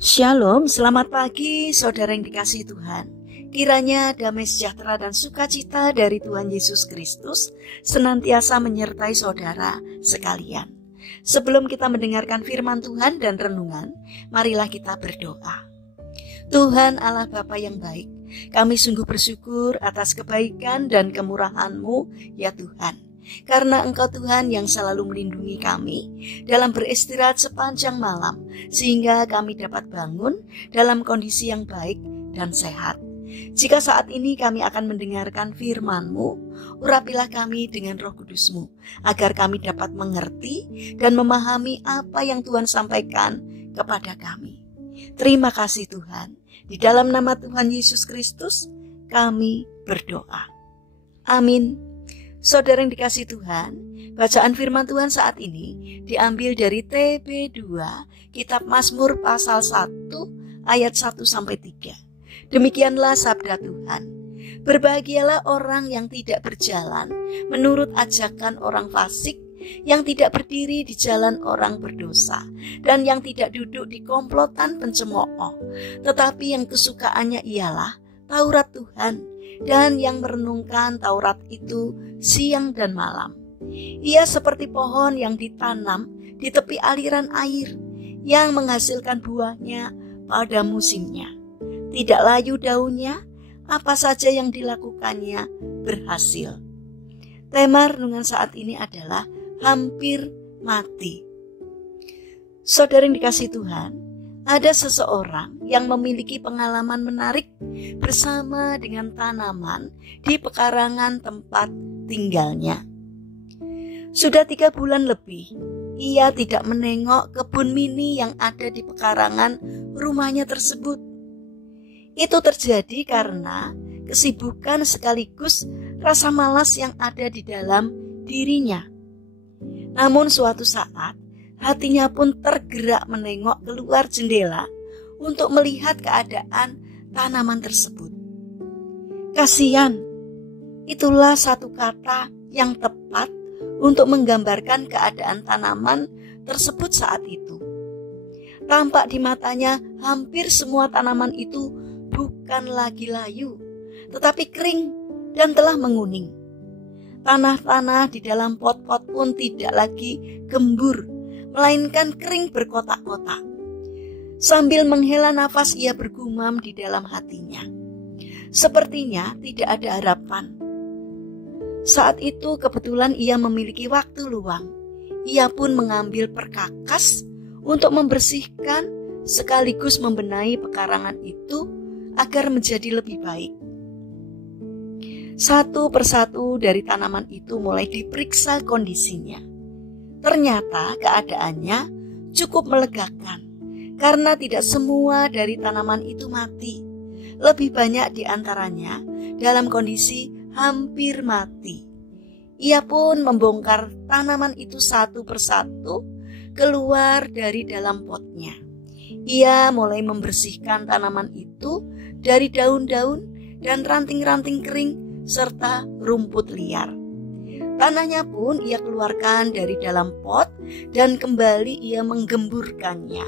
Shalom, selamat pagi saudara yang dikasihi Tuhan. Kiranya damai sejahtera dan sukacita dari Tuhan Yesus Kristus senantiasa menyertai saudara sekalian. Sebelum kita mendengarkan firman Tuhan dan renungan, marilah kita berdoa. Tuhan Allah Bapa yang baik, kami sungguh bersyukur atas kebaikan dan kemurahan-Mu ya Tuhan. Karena Engkau Tuhan yang selalu melindungi kami dalam beristirahat sepanjang malam, sehingga kami dapat bangun dalam kondisi yang baik dan sehat. Jika saat ini kami akan mendengarkan firman-Mu, urapilah kami dengan Roh Kudus-Mu, agar kami dapat mengerti dan memahami apa yang Tuhan sampaikan kepada kami. Terima kasih Tuhan. Di dalam nama Tuhan Yesus Kristus, kami berdoa. Amin. Saudara yang dikasihi Tuhan, bacaan firman Tuhan saat ini diambil dari TB2, Kitab Mazmur pasal 1, ayat 1-3. Demikianlah sabda Tuhan. Berbahagialah orang yang tidak berjalan menurut ajakan orang fasik, yang tidak berdiri di jalan orang berdosa, dan yang tidak duduk di komplotan pencemooh, tetapi yang kesukaannya ialah Taurat Tuhan, dan yang merenungkan Taurat itu siang dan malam. Ia seperti pohon yang ditanam di tepi aliran air, yang menghasilkan buahnya pada musimnya. Tidak layu daunnya, apa saja yang dilakukannya berhasil. Tema renungan saat ini adalah hampir mati. Saudara yang dikasihi Tuhan, ada seseorang yang memiliki pengalaman menarik bersama dengan tanaman di pekarangan tempat tinggalnya. Sudah 3 bulan lebih, ia tidak menengok kebun mini yang ada di pekarangan rumahnya tersebut. Itu terjadi karena kesibukan sekaligus rasa malas yang ada di dalam dirinya. Namun suatu saat, hatinya pun tergerak menengok keluar jendela untuk melihat keadaan tanaman tersebut. Kasihan, itulah satu kata yang tepat untuk menggambarkan keadaan tanaman tersebut saat itu. Tampak di matanya hampir semua tanaman itu bukan lagi layu, tetapi kering dan telah menguning. Tanah-tanah di dalam pot-pot pun tidak lagi gembur, melainkan kering berkotak-kotak. Sambil menghela nafas ia bergumam di dalam hatinya. Sepertinya tidak ada harapan. Saat itu kebetulan ia memiliki waktu luang. Ia pun mengambil perkakas untuk membersihkan sekaligus membenahi pekarangan itu agar menjadi lebih baik. Satu persatu dari tanaman itu mulai diperiksa kondisinya. Ternyata keadaannya cukup melegakan, karena tidak semua dari tanaman itu mati. Lebih banyak di antaranya dalam kondisi hampir mati. Ia pun membongkar tanaman itu satu persatu keluar dari dalam potnya. Ia mulai membersihkan tanaman itu dari daun-daun dan ranting-ranting kering serta rumput liar. Tanahnya pun ia keluarkan dari dalam pot dan kembali ia menggemburkannya.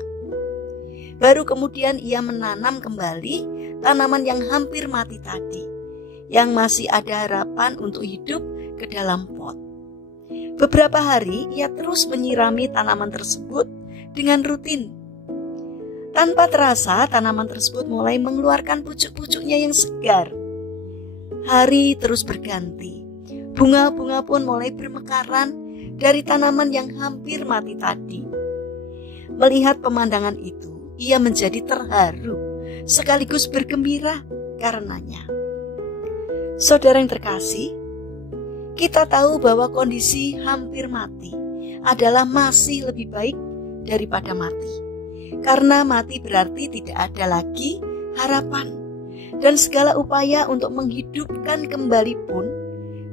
Baru kemudian ia menanam kembali tanaman yang hampir mati tadi, yang masih ada harapan untuk hidup ke dalam pot. Beberapa hari ia terus menyirami tanaman tersebut dengan rutin. Tanpa terasa tanaman tersebut mulai mengeluarkan pucuk-pucuknya yang segar. Hari terus berganti. Bunga-bunga pun mulai bermekaran dari tanaman yang hampir mati tadi. Melihat pemandangan itu, ia menjadi terharu sekaligus bergembira karenanya. Saudara yang terkasih, kita tahu bahwa kondisi hampir mati adalah masih lebih baik daripada mati. Karena mati berarti tidak ada lagi harapan. Dan segala upaya untuk menghidupkan kembali pun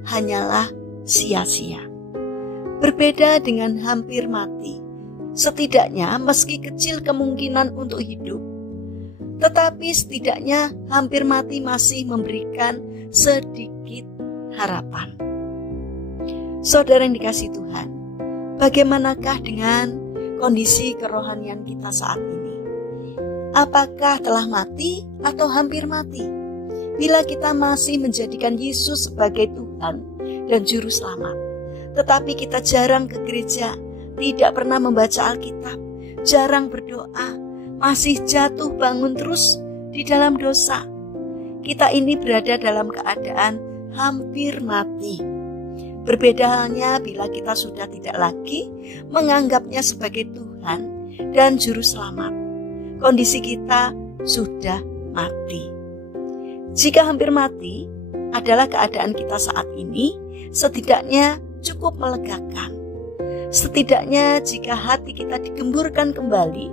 hanyalah sia-sia. Berbeda dengan hampir mati, setidaknya meski kecil kemungkinan untuk hidup, tetapi setidaknya hampir mati masih memberikan sedikit harapan. Saudara yang dikasihi Tuhan, bagaimanakah dengan kondisi kerohanian kita saat ini? Apakah telah mati atau hampir mati? Bila kita masih menjadikan Yesus sebagai Tuhan dan Juru Selamat, tetapi kita jarang ke gereja, tidak pernah membaca Alkitab, jarang berdoa, masih jatuh bangun terus di dalam dosa, kita ini berada dalam keadaan hampir mati. Berbeda halnya bila kita sudah tidak lagi menganggapnya sebagai Tuhan dan Juru Selamat. Kondisi kita sudah mati. Jika hampir mati adalah keadaan kita saat ini, setidaknya cukup melegakan. Setidaknya jika hati kita digemburkan kembali,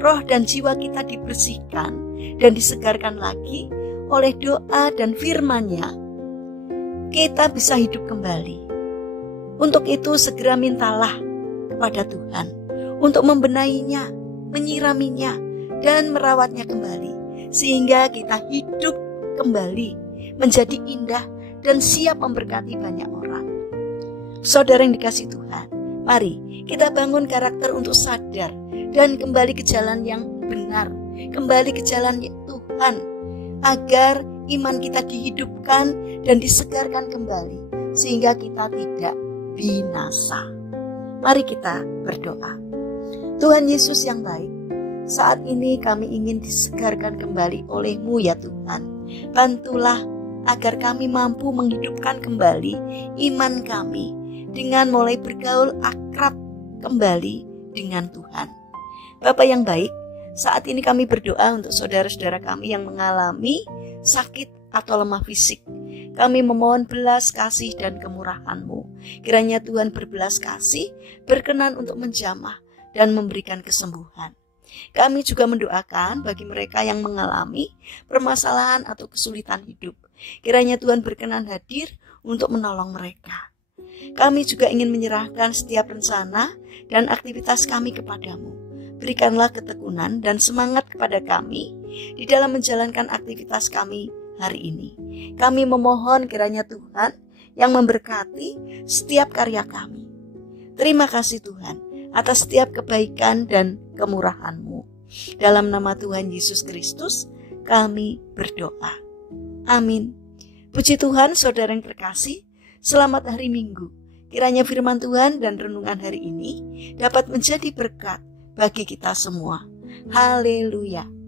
roh dan jiwa kita dibersihkan dan disegarkan lagi oleh doa dan firman-Nya, kita bisa hidup kembali. Untuk itu segera mintalah kepada Tuhan untuk membenahinya, menyiraminya, dan merawatnya kembali, sehingga kita hidup kembali menjadi indah dan siap memberkati banyak orang. Saudara yang dikasihi Tuhan, mari kita bangun karakter untuk sadar dan kembali ke jalan yang benar, kembali ke jalan Tuhan, agar iman kita dihidupkan dan disegarkan kembali, sehingga kita tidak binasa. Mari kita berdoa. Tuhan Yesus yang baik, saat ini kami ingin disegarkan kembali oleh-Mu ya Tuhan. Bantulah agar kami mampu menghidupkan kembali iman kami dengan mulai bergaul akrab kembali dengan Tuhan. Bapa yang baik, saat ini kami berdoa untuk saudara-saudara kami yang mengalami sakit atau lemah fisik. Kami memohon belas kasih dan kemurahan-Mu. Kiranya Tuhan berbelas kasih, berkenan untuk menjamah dan memberikan kesembuhan. Kami juga mendoakan bagi mereka yang mengalami permasalahan atau kesulitan hidup. Kiranya Tuhan berkenan hadir untuk menolong mereka. Kami juga ingin menyerahkan setiap rencana dan aktivitas kami kepadamu. Berikanlah ketekunan dan semangat kepada kami di dalam menjalankan aktivitas kami hari ini. Kami memohon kiranya Tuhan yang memberkati setiap karya kami. Terima kasih Tuhan atas setiap kebaikan dan kemurahan-Mu. Dalam nama Tuhan Yesus Kristus kami berdoa. Amin. Puji Tuhan, saudara yang terkasih, selamat hari Minggu. Kiranya firman Tuhan dan renungan hari ini dapat menjadi berkat bagi kita semua. Haleluya.